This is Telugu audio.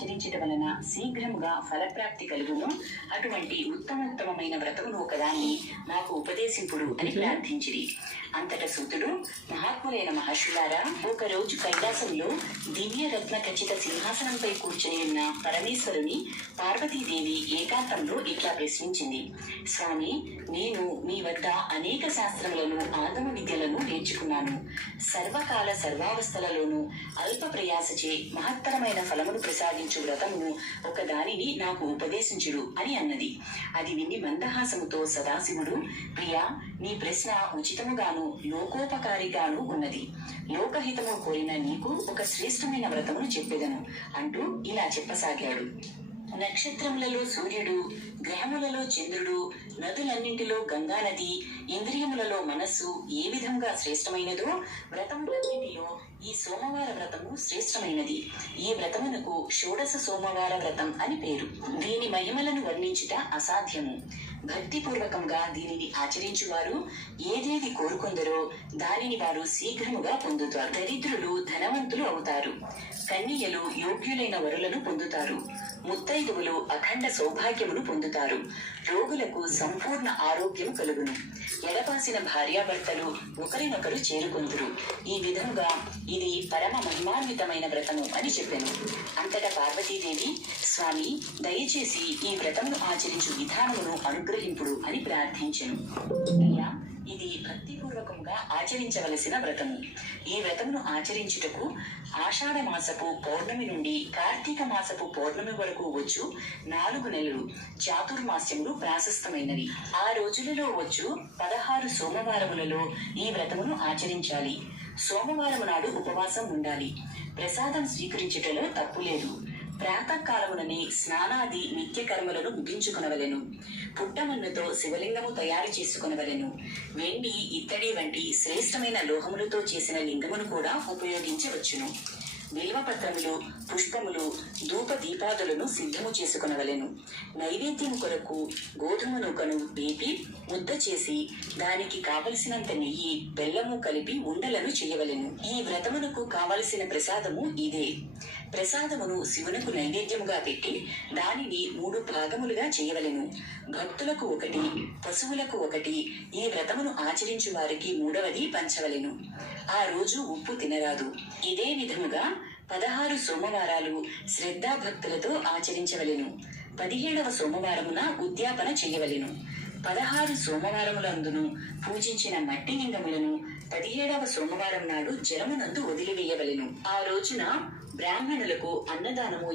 ఆచరించడం వలన శీఘ్రముగా ఫలప్రాప్తి కలుగును. అటువంటి ఉత్తమోత్తమైన వ్రతమును ఒకదాన్ని నాకు ఉపదేశింపుడు అని ప్రార్థించిరి. అంతట సూతుడు, మహాత్ములైన మహర్షులారా, ఒక రోజు కైలాసంలో దివ్య రత్న ఖచ్చిత సింహాసనంపై కూర్చొని ఉన్న పరమేశ్వరుని పార్వతీదేవి ఏకాంతంలో ఇట్లా ప్రశ్నించింది: స్వామి, నేను మీ వద్ద అనేక శాస్త్రములను, ఆగమ విద్యలను నేర్చుకున్నాను. సర్వకాల సర్వావస్థలలోనూ అల్ప ప్రయాసచే మహత్తరమైన ఫలమును ప్రసాదించు వ్రతమును ఒక దానిని నాకు ఉపదేశించుడు అని అన్నది. అది విని మందహాసముతో సదాశివుడు, ప్రియా, నీ ప్రశ్న ఉచితముగాను లోకోపకారిగాను ఉన్నది. లోకహితము కోరిన నీకు ఒక శ్రేష్టమైన వ్రతమును చెప్పెదను అంటూ ఇలా చెప్పసాగాడు. నక్షత్రములలో సూర్యుడు, గ్రహములలో చంద్రుడు, నదులన్నింటిలో గంగా నది, ఇంద్రియములలో మనస్సు ఏ విధంగా శ్రేష్టమైనదో వ్రతములన్నింటిలో ఈ సోమవార వ్రతము శ్రేష్టమైనది. ఈ వ్రతమునకు షోడశ సోమవార వ్రతం అని పేరు. దీని మహిమలను వర్ణించుట అసాధ్యము. భక్తిపూర్వకంగా దీనిని ఆచరించువారు ఏదేది కోరుకొందరో దానిని వారు శీఘ్రముగా పొందుతారు. దరిద్రులు ధనవంతులు అవుతారు. కన్యలు యోగ్యులైన వరులను పొందుతారు. ముత్తైదువులు అఖండ సౌభాగ్యమును పొందుతారు. రోగులకు సంపూర్ణ ఆరోగ్యము కలుగును. ఎడపాసిన భార్యాభర్తలు ఒకరినొకరు చేరుకొందురు. ఈ విధముగా ఇది పరమ మహిమాన్వితమైన వ్రతము అని చెప్పెను. అంతటా పార్వతీదేవి, స్వామి, దయచేసి ఈ వ్రతమును ఆచరించు విధానమును అనుగ్రహింపుడు అని ప్రార్థించెను. ఇది భక్తిపూర్వకంగా ఆచరించవలసిన వ్రతము. ఈ వ్రతమును ఆచరించుటకు ఆషాఢ మాసపు పౌర్ణమి నుండి కార్తీక మాసపు పౌర్ణమి వరకు వచ్చు 4 నెలలు చాతుర్మాస్యములు ప్రాశస్తమైనవి. ఆ రోజులలో వచ్చు 16 సోమవారములలో ఈ వ్రతమును ఆచరించాలి. సోమవారము నాడు ఉపవాసం ఉండాలి. ప్రసాదం స్వీకరించుటలో తప్పులేదు. ప్రాతకాలముననే స్నానాది నిత్య కర్మలను ముగించుకొనవలెను. పుట్టమన్నుతో శివలింగము తయారు చేసుకొనవలెను. వెండి, ఇత్తడి వంటి శ్రేష్టమైన లోహములతో చేసిన లింగమును కూడా ఉపయోగించవచ్చును. బిల్వపత్రములు, పుష్పములు, ధూప దీపాదులను సిద్ధము చేసుకొనవలెను. నైవేద్యం కొరకు గోధుమ నూకను వేపి ముద్ద చేసి దానికి కావలసినంత నెయ్యి, బెల్లము కలిపి ఉండలను చేయవలెను. ఈ వ్రతమునకు కావలసిన ప్రసాదము ఇదే. ప్రసాదమును శివునకు నైవేద్యముగా పెట్టి దానిని 3 భాగములుగా చేయవలెను. భక్తులకు 1, పశువులకు 1, ఈ వ్రతమును ఆచరించు వారికి 3వది పంచవలెను. ఆ రోజు ఉప్పు తినరాదు. ఇదే విధముగా 16 సోమవారాలు శ్రద్ధాభక్తులతో ఆచరించవలెను. 17వ సోమవారమున ఉద్యాపన చేయవలెను. 16 సోమవారములందును పూజించిన మట్టి లింగములను 17వ సోమవారం నాడు జలమునందు వదిలివేయవలెను. ఆ రోజున బ్రాహ్మణులకు అన్నదానము